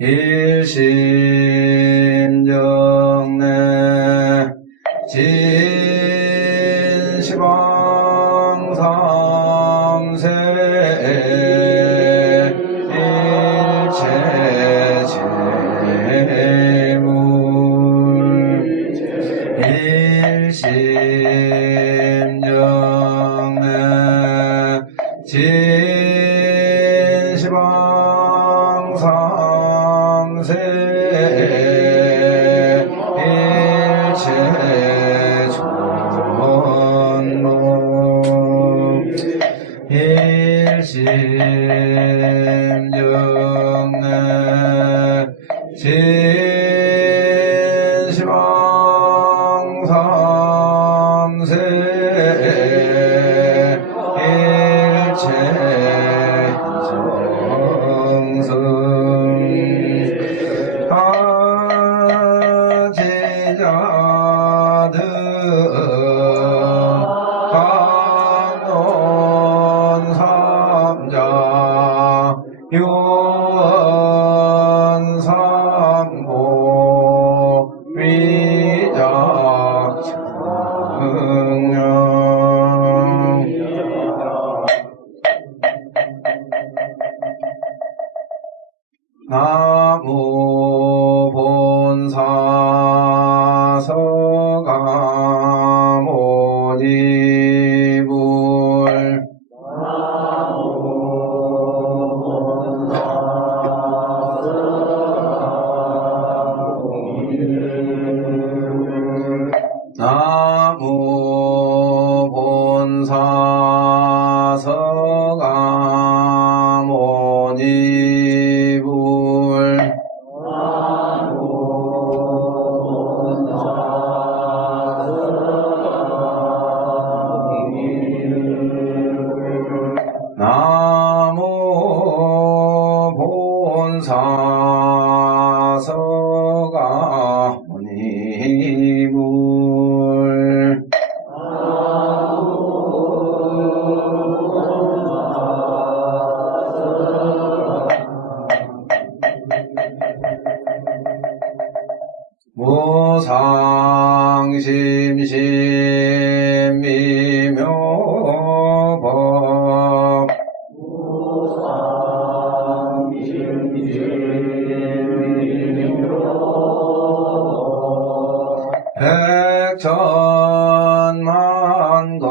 일심정내 진시방삼세 일체재물 일심정내 진시방삼세 일체전무 일심정내 진시방삼세 일체정승 아제자등 감론삼자 요원삼보 위작청령 나무 본사 서가모니불 나무 본사 서가모니불 나무 본사 서가모니불 무상심심미묘법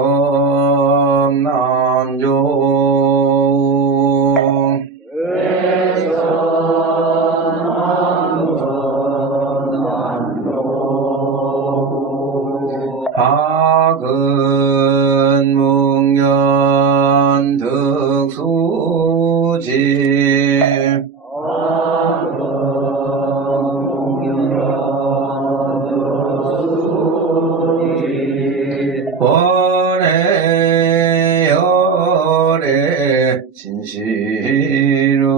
백천만검 난조 박은 묵년 득수지 원해열의 진실을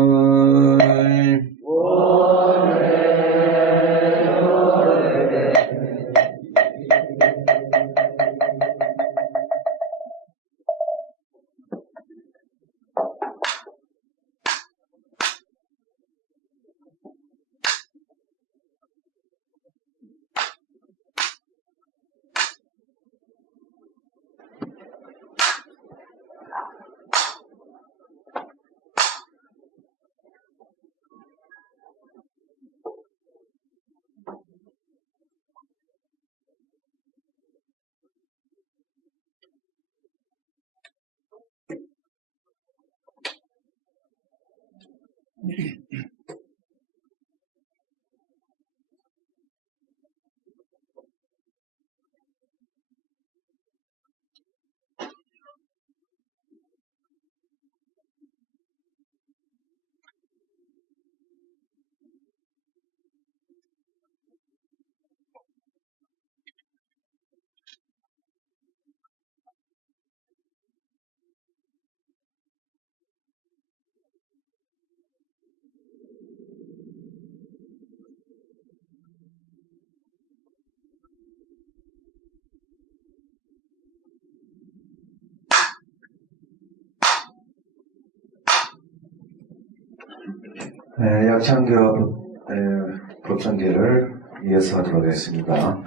약창교 법전기를 이어서 하도록 하겠습니다.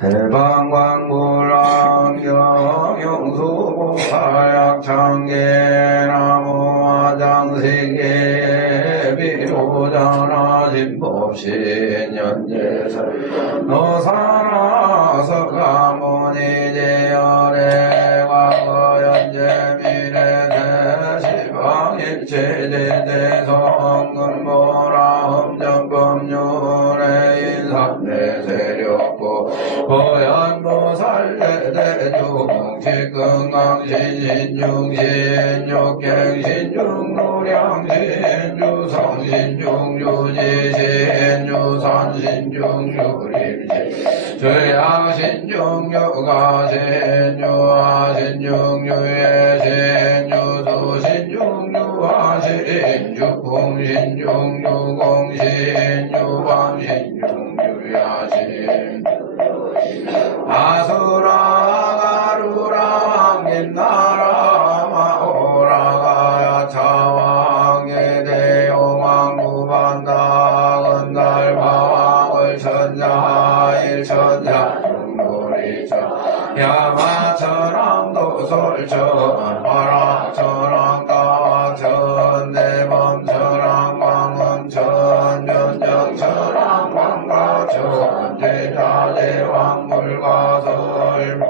대방광불왕 영용수보사약창계나무 화장세계 비로자나 진법신연제설 노사나서가모니제열의 과거연제미래대시방일체제대성근보라 험정법률의 인삼대세력고 보현보살대주공직근강신중시인족갱신중노량신주성신중유림신 죄양신중유가신유수신중유하신유수신중유화신유방신중유야신 아수라가루랑 인나라마오라가야 차왕의 대용왕구반다 건달바왕을 천자일천자 중놀이천 야마천왕도솔천 화라천왕가와천 대범천왕광원천 변정천왕광가천 제자제왕물과설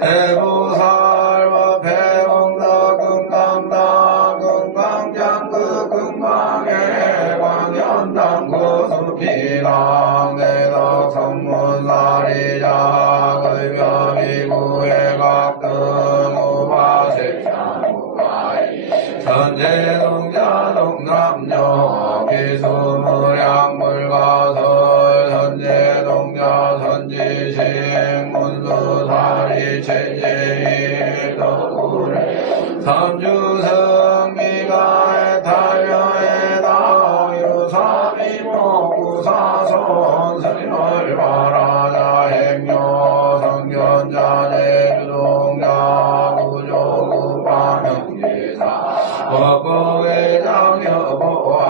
대보살과 배봉덕 금강당 금강장그 금강의 광연당 고수피강 대덕 성문사리자 의묘미구의 각등 우바색장우바이 선제동자동남녀 기수무량물가설 선제동자 선지식 문수사리 체제일 덕구래 삼주성미가의 달려에다 유사비목구사선 스리얼바라자 행여 성견자 제주동자 구조구반형제사 법국의장여보아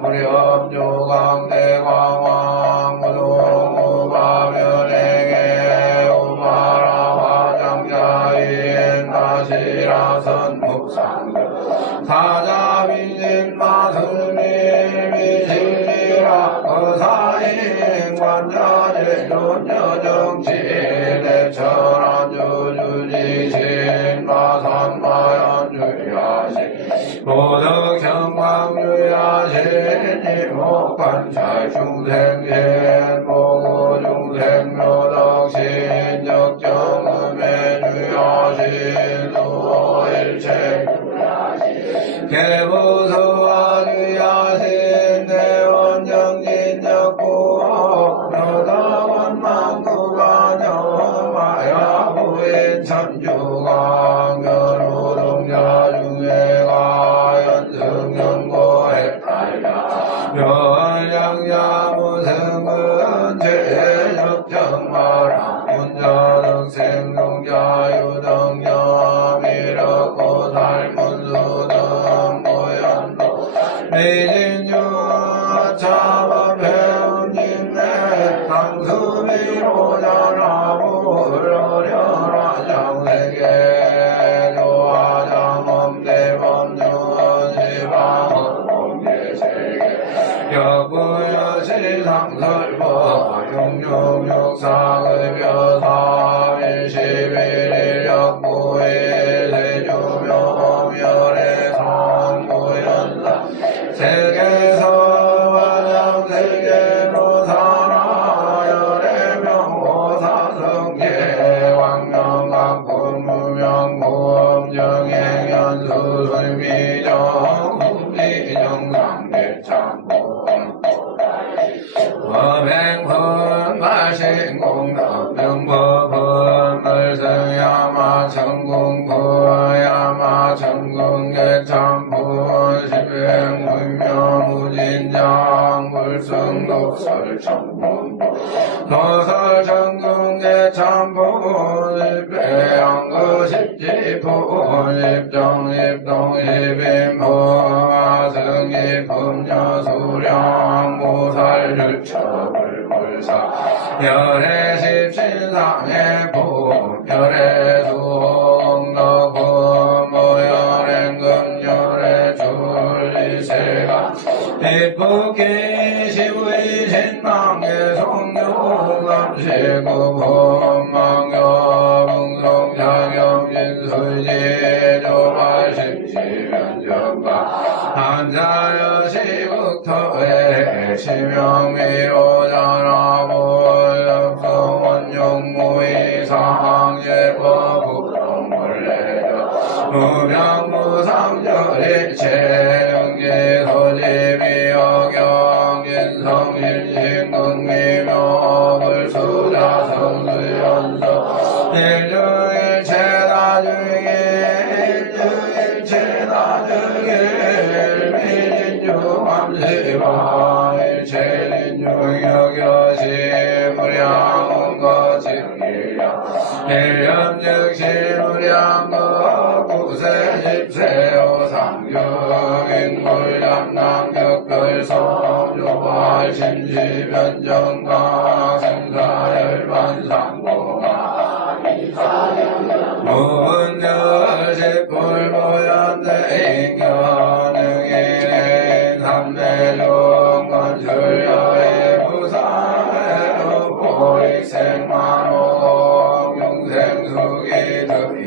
무렵조강대광왕 무동우바면행에 우바라화장자인 다시라선묵상교 사자비진마술미미실리라 거사인 관자제존여정치 대천안주주지신 마산마연주야신 보덕형광유야신 이목관찰 중생신 보고중생묘덕신 적정음해주야신 수호일체 개보수아주야신 대원정진적구호 묘다원망구가녀마야부인 천주강견우동자 중에가 연승연고에 달라 묘한양야무승은 제적정마랑 운자등생동자유등녀 미륵고 살문수등 고연도 미진유 차법배운님네 당수미로자나무르려라 장세계 조화장엄대법륜시방은 공개세계 역부여시상설보 용육육상의묘사일시비일 역부일 세주묘멸의 성구연사 세계서화장세계로 사나열애명호사성계 왕명각군무명보험정행연수술미정 후미정상대참보 법행분 말신공덕 명법은 말성야마천공부야마천공예참분 십행문명무진장 불승독설천분 도설천공예참분 십배양거십지분 십정십동십인품 아승이품여수량 불사 열의 십신상의 부 열의 수홍덕부 모열의 금열의 줄리세가 이쁘게 시부의 신망의 성교감시구 법망여 풍성장염진술지 조발심시면정가 한자여 시국터의 심영미로자나무원력성원용무이상예법부정물레저 무량무상절일체령계소지미역경진성일진극미묘불수자성수연서 일주일체다중일 일체다중일 무량원거증일량 일념즉시무량거 구세집세요 상경인물량남격글성조발 심시변정강 생사열반상고가 무은여시불보연대인견응일행 삼매중건술여의 부사의 보익생만호 용생수기득이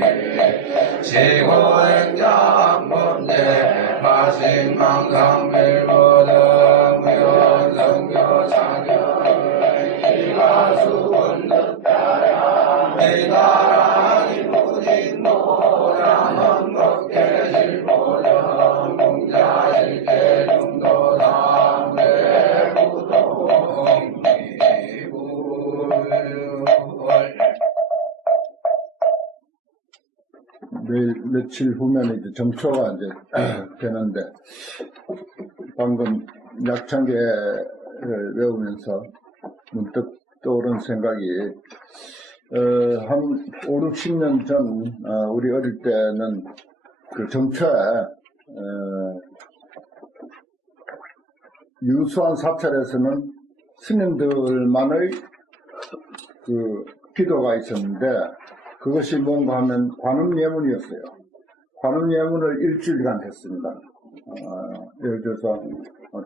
시고행장문제 파식망상밀보등 무연성교차견 이가수군득다량 이다랑 이부진노량은 먹게실보정 내일 며칠 후면 이제 정초가 이제 되는데, 방금 약창계를 외우면서 문득 떠오른 생각이, 한 5, 60년 전, 우리 어릴 때는 그 정초에, 유수한 사찰에서는 스님들만의 그 기도가 있었는데, 그것이 뭔가 하면 관음예문이었어요. 관음예문을 일주일간 했습니다. 예를 들어서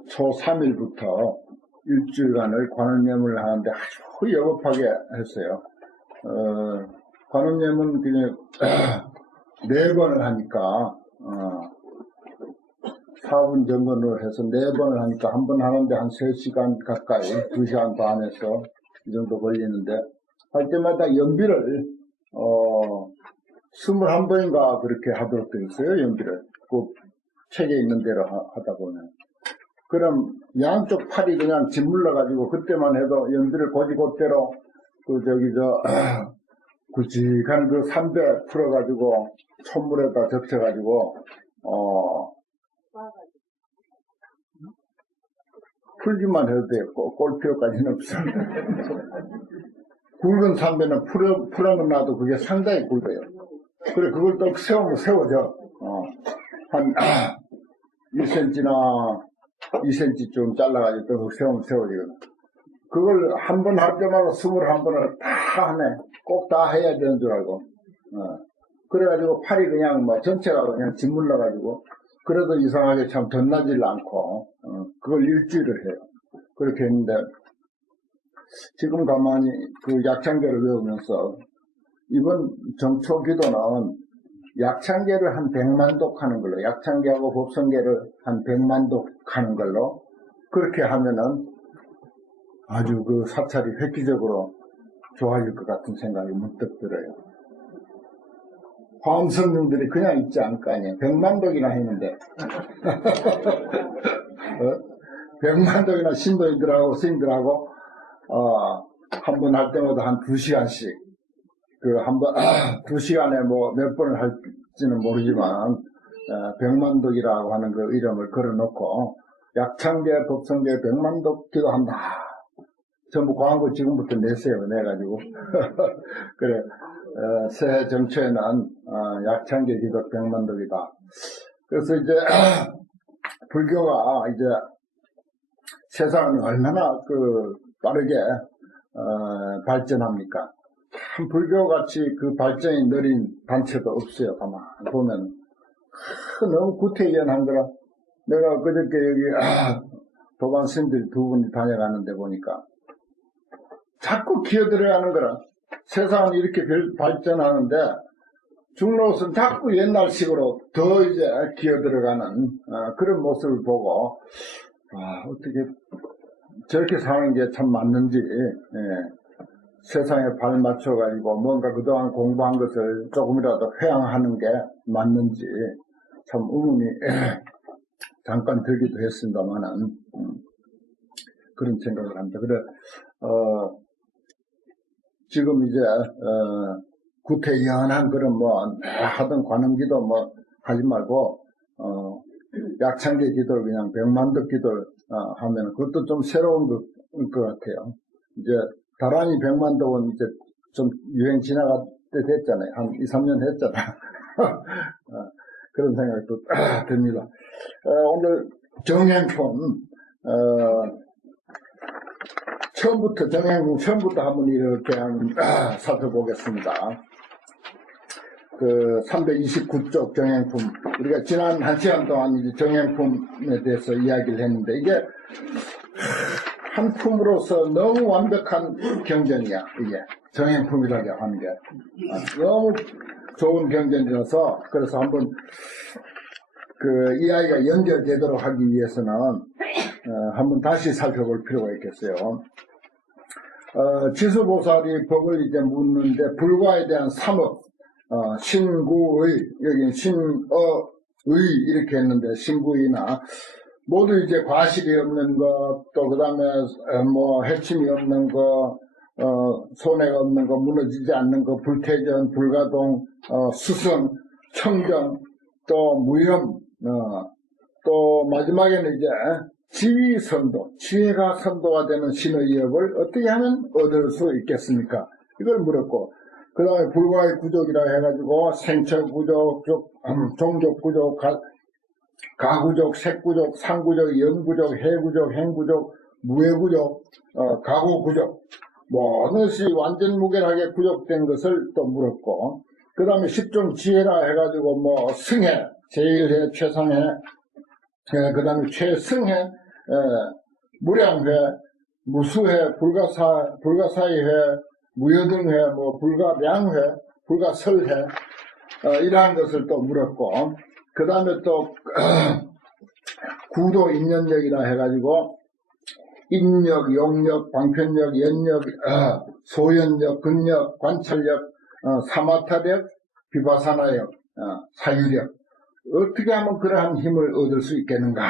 초 3일부터 일주일간을 관음예문을 하는데 아주 여급하게 했어요. 관음예문 그냥 4번을 하니까 4분 정도로 해서 4번을 하니까 한 번 하는데 한 3시간 가까이 2시간 반에서 이 정도 걸리는데, 할 때마다 연비를 21번인가 그렇게 하도록 되어 있어요, 연비를. 그 책에 있는 대로 하다 보면. 그럼 양쪽 팔이 그냥 짓물러가지고, 그때만 해도 연비를 곧이곧대로, 굵직한 그 삼배 풀어가지고, 촛물에다 적셔가지고, 풀기만 해도 돼요. 꼴 필요까지는 없어요. 굵은 삼배는 풀어놔도 그게 상당히 굵어요. 그래, 그걸 또 세워져. 한 1cm나 2cm쯤 잘라가지고 또 세우면 세워지거든. 그걸 한 번 할 때마다 21번을 다 하네. 꼭 다 해야 되는 줄 알고. 그래가지고 팔이 그냥 전체가 그냥 짓물러가지고, 그래도 이상하게 참 덧나질 않고, 그걸 일주일을 해요. 그렇게 했는데, 지금 가만히 그 약창계를 외우면서, 이번 정초 기도는 약창계를 한 100만독 하는 걸로, 약창계하고 법성계를 한 100만독 하는 걸로, 그렇게 하면은 아주 그 사찰이 획기적으로 좋아질 것 같은 생각이 문득 들어요. 화엄성령들이 그냥 있지 않을 거 아니에요. 100만독이나 했는데. 100만독이나 신도인들하고 스님들하고, 한 번 할 때마다 한 2시간씩, 한 번, 2시간에 몇 번을 할지는 모르지만, 100만독이라고 하는 그 이름을 걸어놓고, 약창계, 법성계 100만독 기도한다. 전부 광고 지금부터 내세요. 내가지고. 그래, 새해 정초에는, 약창계 기도 100만독이다. 그래서 이제, 불교가 이제 세상은 얼마나 빠르게 발전합니까? 참 불교같이 그 발전이 느린 단체도 없어요. 아마 보면 너무 구태의연한 거라. 내가 그저께 여기 도반 스님들 두 분이 다녀가는데 보니까 자꾸 기어들어가는 거라. 세상은 이렇게 발전하는데 중로선 자꾸 옛날식으로 더 이제 기어들어가는 그런 모습을 보고 어떻게 저렇게 사는 게 참 맞는지, 세상에 발 맞춰가지고 뭔가 그동안 공부한 것을 조금이라도 회항하는 게 맞는지 참 의문이 잠깐 들기도 했습니다만은 그런 생각을 합니다. 그래 지금 이제 구태연한 그런 하던 관음기도 하지 말고 약창계 기도를 그냥 백만덕 기도를 하면 그것도 좀 새로운 것 같아요. 이제 다란히 백만덕은 이제 좀 유행 지나갈 때 됐잖아요. 한 2, 3년 했잖아. 그런 생각도 듭니다. 오늘 정행품 처음부터 한번 이렇게 살펴보겠습니다. 그 329쪽 정행품, 우리가 지난 1시간 동안 이제 정행품에 대해서 이야기를 했는데 이게 한 품으로서 너무 완벽한 경전이야. 이게 정행품이라고 하는 게 너무 좋은 경전이라서 그래서 한번 그 이야기가 연결되도록 하기 위해서는 한번 다시 살펴볼 필요가 있겠어요. 지수보살이 법을 이제 묻는데 불과에 대한 삼업, 신구의, 여기는 신어의 이렇게 했는데 신구의나 모두 이제 과실이 없는 것, 또 그 다음에 해침이 없는 것, 손해가 없는 것, 무너지지 않는 것, 불태전, 불가동, 수성, 청정, 또 무염, 또 마지막에는 이제 지위선도, 지혜가 선도가 되는 신의 업을 어떻게 하면 얻을 수 있겠습니까? 이걸 물었고, 그 다음에 불과의 구족이라 해가지고 생처구족, 종족구족, 가구족, 색구족, 상구족, 영구족, 해구족, 행구족, 무해구족, 가구구족, 모든 것이 완전 무결하게 구족된 것을 또 물었고, 그 다음에 10종 지혜라 해가지고 승해, 제일해, 최상해, 그 다음에 최승해, 무량회, 무수회, 불가사의회, 무여등회, 불가량회, 불가설회, 이러한 것을 또 물었고, 그 다음에 또 구도 인연력이라 해가지고 인력, 용력, 방편력, 연력, 소연력, 근력, 관찰력, 사마타력, 비바사나력, 사유력, 어떻게 하면 그러한 힘을 얻을 수 있겠는가?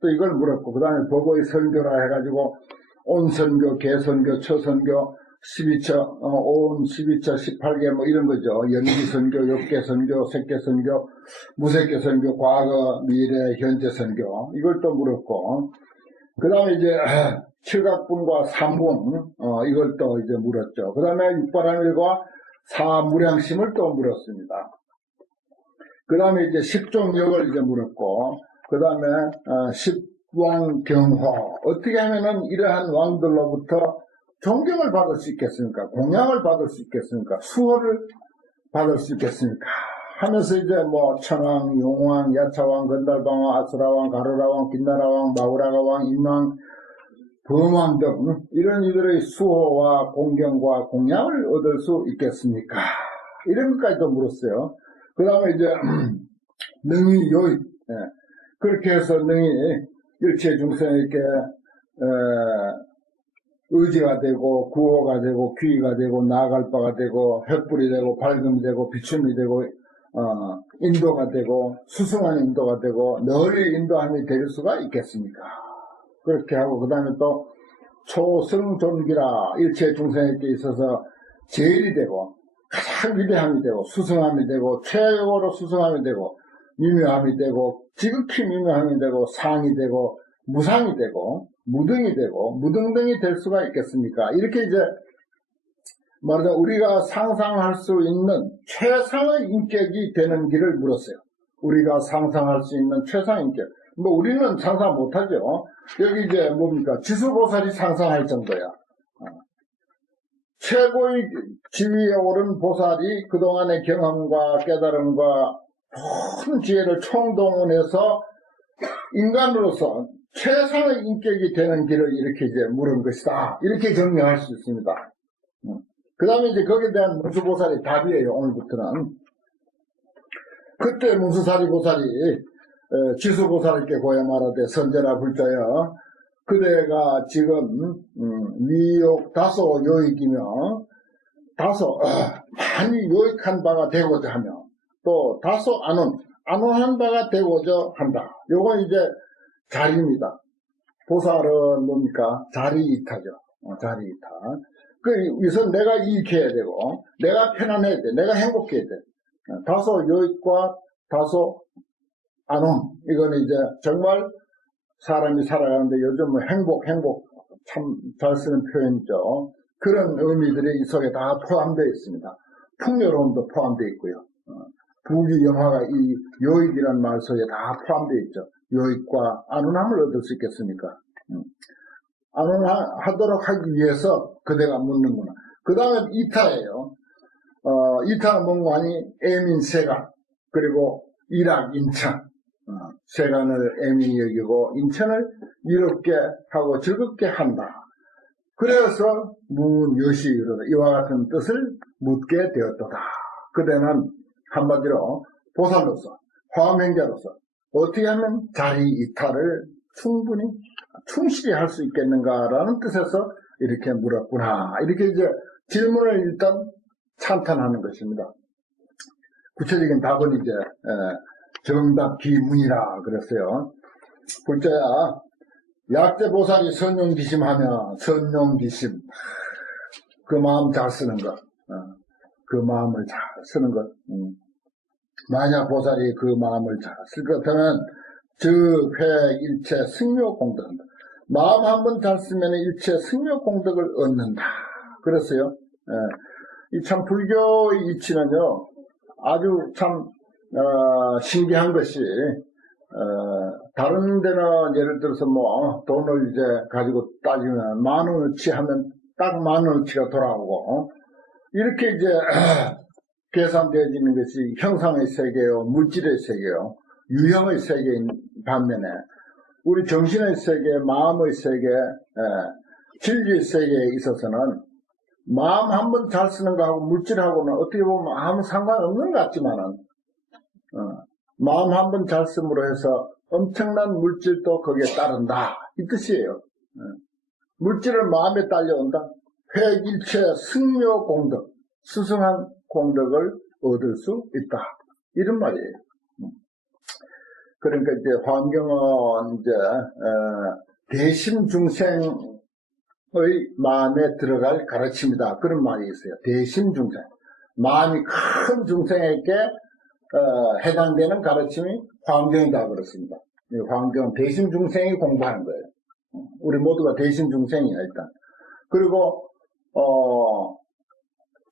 또 이걸 물었고, 그 다음에 법의 선교라 해가지고 온선교, 개선교, 처선교, 12처, 온 12처, 18개 이런 거죠. 연기선교, 역계선교, 색계선교, 무색계선교, 과거, 미래, 현재선교, 이걸 또 물었고, 그 다음에 이제 칠각분과 삼분, 이걸 또 이제 물었죠. 그 다음에 육바라밀과 사무량심을 또 물었습니다. 그 다음에 이제 십종력을 이제 물었고, 그 다음에 십왕경호, 어떻게 하면은 이러한 왕들로부터 존경을 받을 수 있겠습니까? 공양을 받을 수 있겠습니까? 수호를 받을 수 있겠습니까? 하면서 이제 천왕, 용왕, 야차왕, 건달방왕, 아수라왕, 가로라왕, 빛나라왕, 마우라가왕, 인왕, 범왕 등 이런 이들의 수호와 공경과 공양을 얻을 수 있겠습니까? 이런 것까지도 물었어요. 그 다음에 이제 능히 요입, 그렇게 해서 능히 일체 중생에게 의지가 되고 구호가 되고 귀가 되고 나아갈 바가 되고 횃불이 되고 밝음이 되고 비춤이 되고 인도가 되고 수승한 인도가 되고 널리 인도함이 될 수가 있겠습니까? 그렇게 하고 그 다음에 또 초승존기라 일체 중생에게 있어서 제일이 되고 가장 위대함이 되고 수승함이 되고 최고로 수승함이 되고 미묘함이 되고 지극히 미묘함이 되고 상이 되고 무상이 되고 무등이 되고 무등등이 될 수가 있겠습니까? 이렇게 이제 말하자 우리가 상상할 수 있는 최상의 인격이 되는 길을 물었어요. 우리가 상상할 수 있는 최상의 인격. 우리는 상상 못하죠. 여기 이제 뭡니까? 지수보살이 상상할 정도야. 최고의 지위에 오른 보살이 그동안의 경험과 깨달음과 모든 지혜를 총동원해서 인간으로서 최상의 인격이 되는 길을 이렇게 이제 물은 것이다. 이렇게 정리할 수 있습니다. 그 다음에 이제 거기에 대한 문수보살이 답이에요, 오늘부터는. 그때 문수사리보살이 지수보살에게 고야 말하되 선제라 불자여 그대가 지금 위욕 다소 요익이며 다소 많이 요익한 바가 되고자 하며 또 다소 안온한 바가 되고자 한다. 요건 이제 자리입니다. 보살은 뭡니까? 자리이타죠. 자리이타. 우선 내가 이익해야 되고 내가 편안해야 돼. 내가 행복해야 돼. 다소 요익과 다소 안온. 이거는 이제 정말 사람이 살아가는데 요즘 뭐 행복 참 잘 쓰는 표현이죠. 그런 의미들이 이 속에 다 포함되어 있습니다. 풍요로움도 포함되어 있고요. 부귀 영화가 이 요익이라는 말 속에 다 포함되어 있죠. 요익과 안온함을 얻을 수 있겠습니까? 안온하도록 하기 위해서 그대가 묻는구나. 그 다음에 이타예요. 이타는 뭔가 하니 애민 세간 그리고 일악 인천. 세간을 애민히 여기고 인천을 이롭게 하고 즐겁게 한다. 그래서 문여시 이와 같은 뜻을 묻게 되었도다. 그대는 한마디로 보살로서 화엄행자로서 어떻게 하면 자리 이탈을 충실히 할 수 있겠는가라는 뜻에서 이렇게 물었구나. 이렇게 이제 질문을 일단 찬탄하는 것입니다. 구체적인 답은 이제 정답 기문이라 그랬어요. 불자야, 약제보살이 선용기심하며 선용기심, 그 마음 잘 쓰는 것, 그 마음을 잘 쓰는 것. 만약 보살이 그 마음을 잘 쓸 것 같으면 즉회 일체 승묘 공덕한다. 마음 한번 잘 쓰면 일체 승묘 공덕을 얻는다. 그랬어요. 이 참 불교의 이치는요, 아주 참 신기한 것이 다른 데는 예를 들어서 뭐 돈을 이제 가지고 따지면 10,000원어치 하면 딱 10,000원어치가 돌아오고 이렇게 이제 계산되어지는 것이 형상의 세계요, 물질의 세계요, 유형의 세계인 반면에 우리 정신의 세계, 마음의 세계, 진리의 세계에 있어서는 마음 한번 잘 쓰는 거하고 물질하고는 어떻게 보면 아무 상관없는 것 같지만은 마음 한번 잘 씀으로 해서 엄청난 물질도 거기에 따른다. 이 뜻이에요. 물질을 마음에 딸려온다. 회일체 승묘 공덕, 스승한 공덕을 얻을 수 있다. 이런 말이에요. 그러니까 이제 환경은 이제 대심중생의 마음에 들어갈 가르침이다. 그런 말이 있어요. 대심중생. 마음이 큰 중생에게 해당되는 가르침이 환경이다 그렇습니다. 환경은 대심중생이 공부하는 거예요. 우리 모두가 대심중생이야 일단. 그리고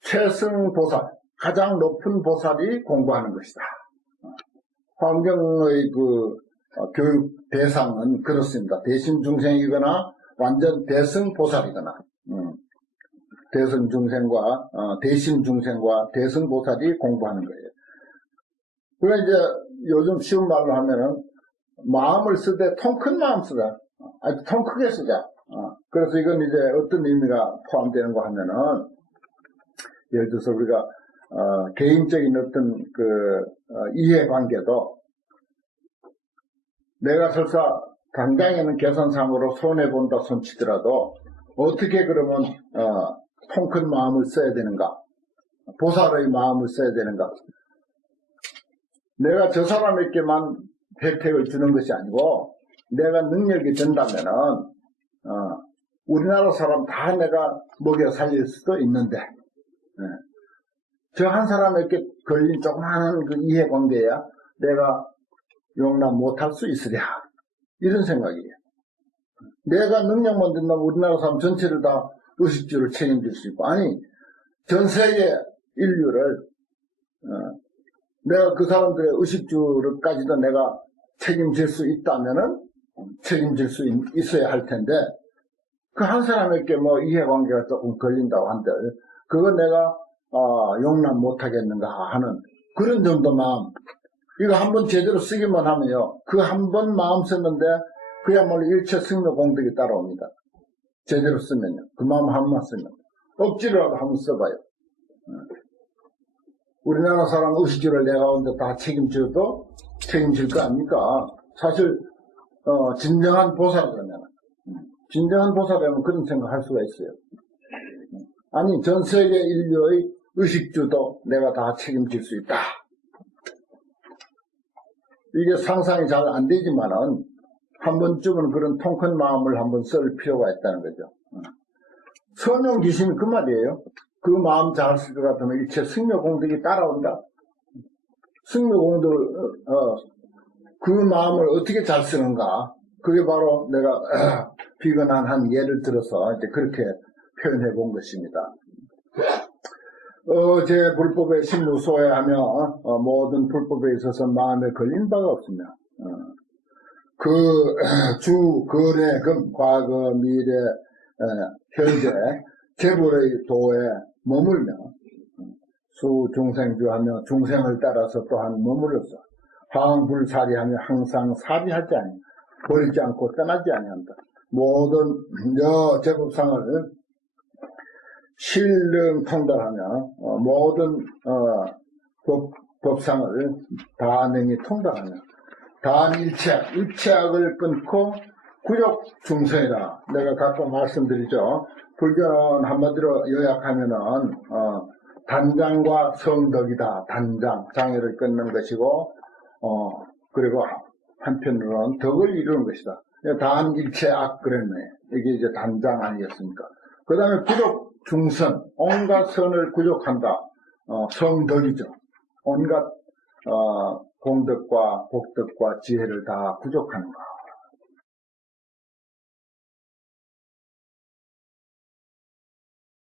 최승보살, 가장 높은 보살이 공부하는 것이다. 환경의 그 교육 대상은 그렇습니다. 대심중생이거나 완전 대승보살이거나 대승중생과 대심중생과 대승보살이 공부하는 거예요. 그러니까 이제 요즘 쉬운 말로 하면은 마음을 쓰되 통 큰 마음 쓰자. 아주 통 크게 쓰자. 그래서 이건 이제 어떤 의미가 포함되는 거 하면은 예를 들어서 우리가 개인적인 어떤 그 이해관계도 내가 설사 당장에는 계산상으로 손해본다 손치더라도 어떻게 그러면 통 큰 마음을 써야 되는가? 보살의 마음을 써야 되는가? 내가 저 사람에게만 혜택을 주는 것이 아니고 내가 능력이 된다면은 우리나라 사람 다 내가 먹여 살릴 수도 있는데 저 한 사람에게 걸린 조그마한 그 이해관계야 내가 용납 못할 수 있으랴 이런 생각이에요. 내가 능력만 된다면 우리나라 사람 전체를 다 의식주를 책임질 수 있고 아니 전 세계 인류를 내가 그 사람들의 의식주를까지도 내가 책임질 수 있다면은 책임질 수 있어야 할 텐데 그 한 사람에게 뭐 이해관계가 조금 걸린다고 한들, 그거 내가, 용납 못하겠는가 하는 그런 정도 마음. 이거 한번 제대로 쓰기만 하면요. 그 한 번 마음 썼는데, 그야말로 일체 승려 공덕이 따라옵니다. 제대로 쓰면요. 그 마음 한 번 쓰면. 억지로라도 한번 써봐요. 우리나라 사람 의식주를 내가 혼자 다 책임져도 책임질 거 아닙니까? 사실, 진정한 보살이라면, 진정한 보살이라면 그런 생각 할 수가 있어요. 아니, 전 세계 인류의 의식주도 내가 다 책임질 수 있다. 이게 상상이 잘 안 되지만은, 한 번쯤은 그런 통큰 마음을 한번 쓸 필요가 있다는 거죠. 선용 귀신이 그 말이에요. 그 마음 잘 쓸 것 같으면 일체 승려 공덕이 따라온다. 승려 공덕, 그 마음을 어떻게 잘 쓰는가. 그게 바로 내가 비근한 한 예를 들어서 이제 그렇게 표현해 본 것입니다. 제 불법의 신무소외하며 모든 불법에 있어서 마음에 걸린 바가 없으며 거래금, 과거, 미래, 현재, 재불의 도에 머물며 수중생주하며 중생을 따라서 또한 머물러서 화왕불사리하며 항상 사리하지 아니하 버리지 않고 떠나지 아니한다. 모든 제법상을 신령 통달하며 모든 법상을 다 능히 통달하며 다한 일체악을 끊고 구욕 중생이라 내가 가끔 말씀드리죠. 불교는 한마디로 요약하면은 단장과 성덕이다. 단장, 장애를 끊는 것이고 그리고 한편으로는 덕을 이루는 것이다. 다한 일체악 그랬네. 이게 이제 단장 아니겠습니까? 그 다음에 구욕 중선, 온갖 선을 구족한다. 성덕이죠. 온갖 공덕과 복덕과 지혜를 다 구족하는 것.